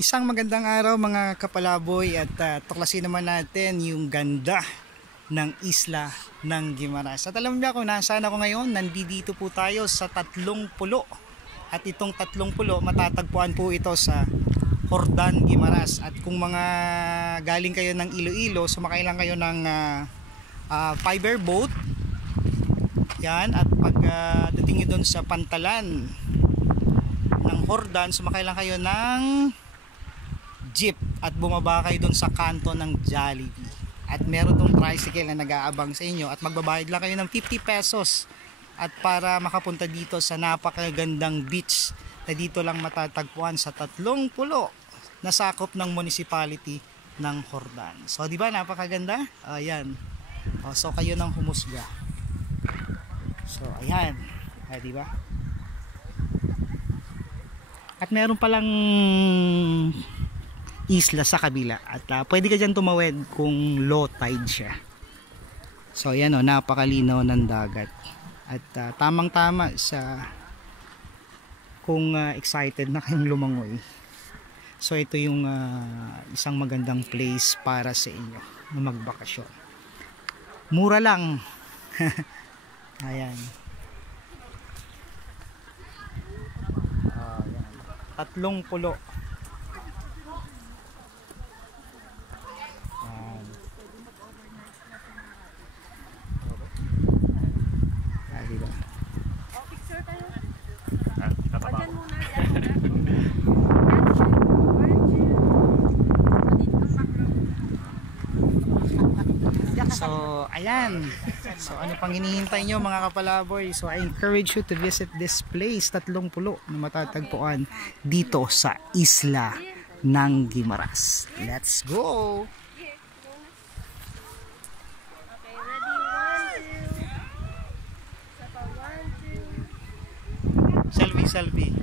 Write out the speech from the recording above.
Isang magandang araw mga kapalaboy at tuklasin naman natin yung ganda ng isla ng Guimaras. At alam niyo kung nasaan ako ngayon, nandito po tayo sa 30. At itong 30 matatagpuan po ito sa Jordan, Guimaras. At kung mga galing kayo ng Iloilo, sumakay lang kayo ng fiber boat. Yan, at pag dating nyo doon sa Pantalan ng Jordan, sumakay lang kayo ng jeep at bumaba kayo doon sa kanto ng Jollibee. At meron tong tricycle na nag-aabang sa inyo at magbabayad lang kayo ng 50 pesos. At para makapunta dito sa napakagandang beach na dito lang matatagpuan sa 30 na sakop ng municipality ng Jordan. So di ba napakaganda? Ayan. So kayo nang humusga. So ayan. Di ba? At meron palang isla sa kabila at pwede ka dyan tumawid kung low tide siya. So ayan o, napakalinaw ng dagat at tamang tama sa kung excited na kayong lumangoy. So ito yung isang magandang place para sa inyo na magbakasyon. Mura lang. Ayan. Ayan. 30. So ayan, so ano pang hinihintay nyo mga kapalaboy? So I encourage you to visit this place, 30 na matatagpuan dito sa isla ng Guimaras. Let's go! Okay, ready? 1, 2. Selfie, 1, 2. Selfie.